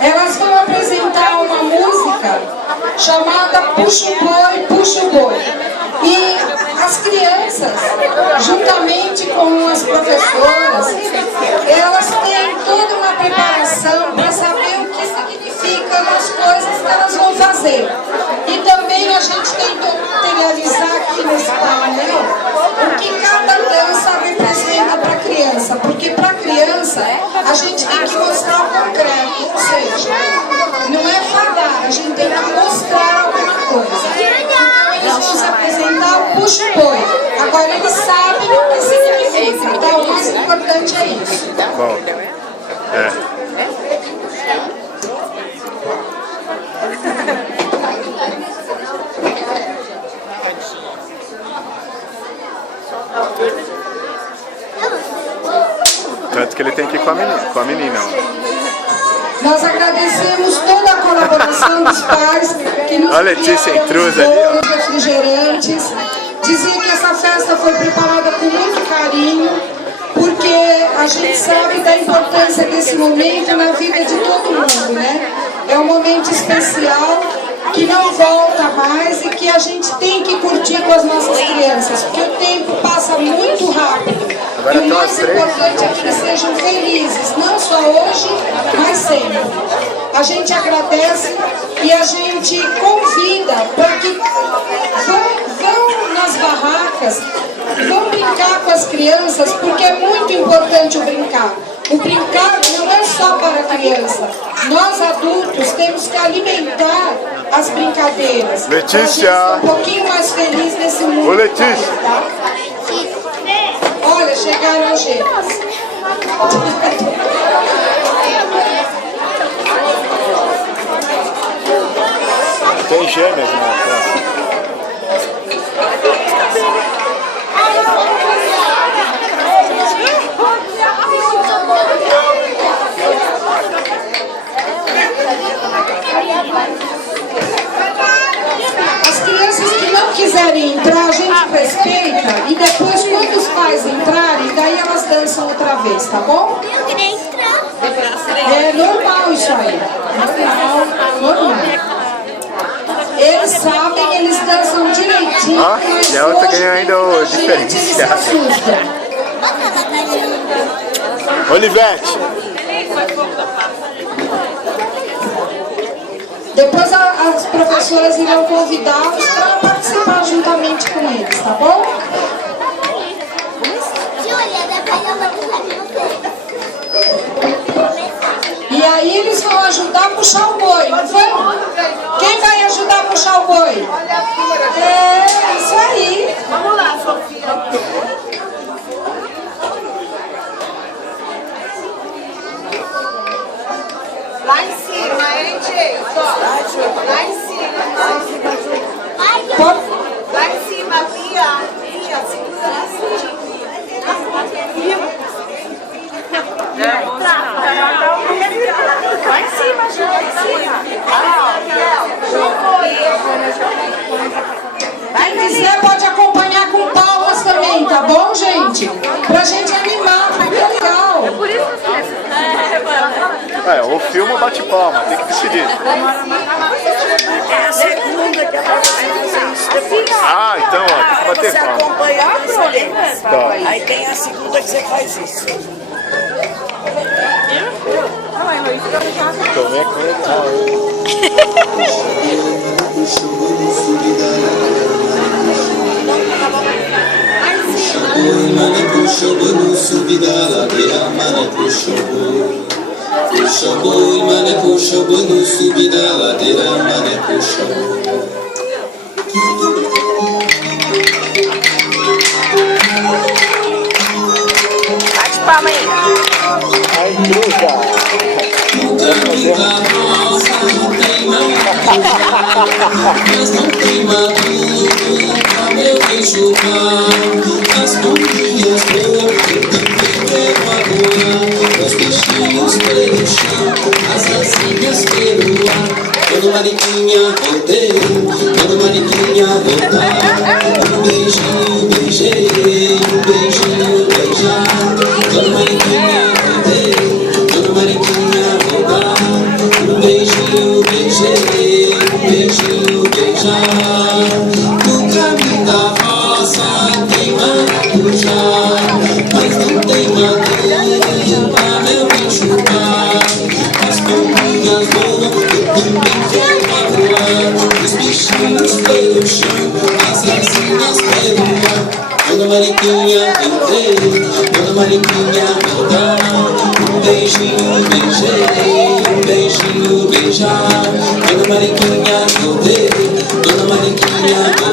Elas vão apresentar uma música chamada Puxa o Boi, Puxa o Boi. E as crianças, juntamente com as professoras, elas têm toda uma preparação para saber o que significam as coisas que elas vão fazer. E também a gente tentou materializar aqui nesse painel o que cada dança representa para a criança. Porque para a criança, a gente tem que mostrar o concreto, ou seja, não é falar, a gente tem que mostrar alguma coisa. Então eles vão se apresentar o puxa-boi. Agora eles sabem o que significa, então o mais importante é isso. Bom, tanto que ele tem que ir com a menina. Nós agradecemos toda a colaboração dos pais que nos Olha a Letícia enviaram intrusa ali, ó. bolos, refrigerantes. Dizia que essa festa foi preparada com muito carinho, porque a gente sabe da importância desse momento na vida de todo mundo, né? É um momento especial que não volta mais e que a gente tem que curtir com as nossas crianças, porque o tempo passa muito rápido. E o mais importante é que eles sejam felizes, não só hoje, mas sempre. A gente agradece e a gente convida para que vão nas barracas, vão brincar com as crianças, porque é muito importante o brincar. O brincar não é só para a criança. Nós adultos temos que alimentar as brincadeiras. Letícia! Para a gente ser um pouquinho mais feliz nesse mundo. Ô, Letícia! Tá? Olha, chegaram as gêmeas. Tem gêmeas na praça. As crianças que não quiserem entrar, a gente respeita e depois, quando os pais entrarem, daí elas dançam outra vez, tá bom? É normal isso aí. Normal. Eles sabem, eles dançam direitinho, mas e a outra hoje, ganhou ainda o diferenciado. Olivete! Depois as professoras irão convidá-los para participar juntamente com eles, tá bom? E aí eles vão ajudar a puxar o boi, não vão? Quem vai ajudar a puxar o boi? É, isso aí. Vamos lá, Sofia. Lá em cima, hein, gente? Lá em cima. Lá em cima, Bia. Bia, segura assim. Lá em cima, gente. Lá em cima. Quem quiser pode acompanhar com palmas também, tá bom, gente? Pra gente animar, porque é legal. Ou filma ou bate palma, tem que decidir. É a segunda que ela vai fazer isso. Ah, então, ó, tem que bater Você palma. acompanha a dança. Tá. Aí tem a segunda que você faz isso. Então vem com legal. Mane puxa o boi no subir da ladeira, mane puxa o boi. Puxa o boi, mane puxa o boi no subir da ladeira, mane puxa o boi. Bate palma aí. Ai, truca! No caminho da roça não tem mas não tem maduro pra meu enxugar. As pombinhas voam, eu também quero agora. Os peixinhos pelo chão, as asinhas pelo ar. Quando Mariquinha voltei, quando Mariquinha voltar, um beijinho beijei, um beijinho beijar. Quando Mariquinha voltei, quando Mariquinha voltar. as racinhas perguntam. Dona Mariquinha, entrei, Dona Mariquinha, entrar. Um beijinho, beijei, um beijinho, beijar. Dona Mariquinha, eu dei, Dona Mariquinha,